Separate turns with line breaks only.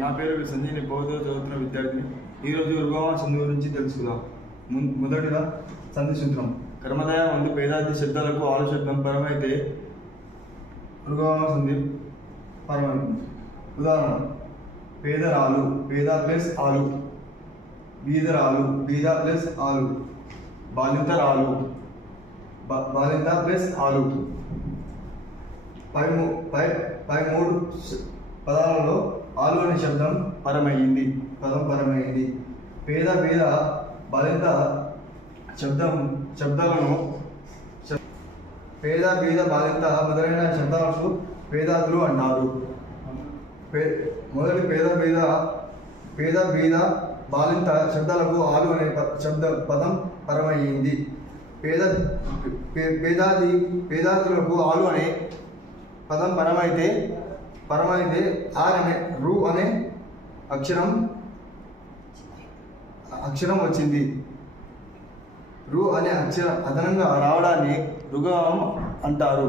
నా పేరు వి సంజయ్ నేను బౌద్ధ చదువుతున్న విద్యార్థిని. ఈరోజు రుగామ సంధి గురించి తెలుసుకుందాం. ము- మొదటిగా సంధి కర్మదయ ముందు పేదాది శబ్దాలకు ఆలు పరమైతే రుగామ సంధి పరమైంది ఉదాహరణ పేదరాలు పేద ప్లస్ ఆలు బీదరాలు బీద ప్లస్ ఆలు బాలింతరాలు బాలింత ప్లస్ ఆలు. పై మూ- పై పై మూడు పదాలలో ఆలు అనే శబ్దం పరమయ్యింది పదం పరమైంది. పేద పేద బలిత శబ్దం శబ్దాలను పేద పేద బాధిత బాలింత మొదలైన శబ్దాలకు పేదాదులు అన్నారు. పే మొదటి పేద పేద పేద బీద బాలింత శబ్దాలకు ఆలు అనే శబ్ద పదం పరమయ్యింది పేద పేదాది పేదాదులకు ఆలు అనే పదం పరమైతే పరమైతే ఆర్ అనే రు అనే అక్షరం అక్షరం వచ్చింది. రు అనే అక్షరం అదనంగా రావడాన్ని రుగం అంటారు.